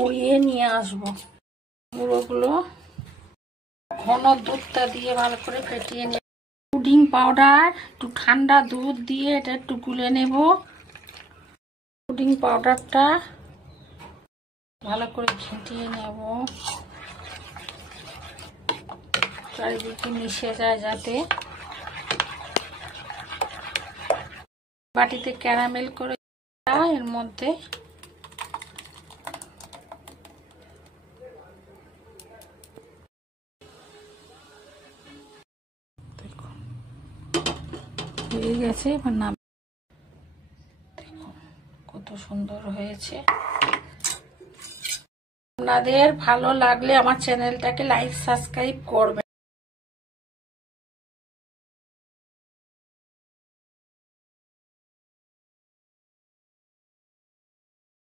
কুড়িয়ে নিয়ে আসবো। গুঁড়োগুলো ঘন দুধটা দিয়ে ভালো করে ফেটিয়ে নেব। পুডিং পাউডার একটু ঠান্ডা দুধ দিয়ে এটা একটু গুলে নেব। পুডিং পাউডারটা ভালো করে ছিটিয়ে নেব, চারিদিকে মিশে যায় যাতে। বাটিতে ক্যারামেল করে এর মধ্যে হয়ে গেছে। এবার নাম দেখুন কত সুন্দর হয়েছে। আপনাদের ভালো লাগলে আমার চ্যানেলটাকে লাইক সাবস্ক্রাইব করবেন।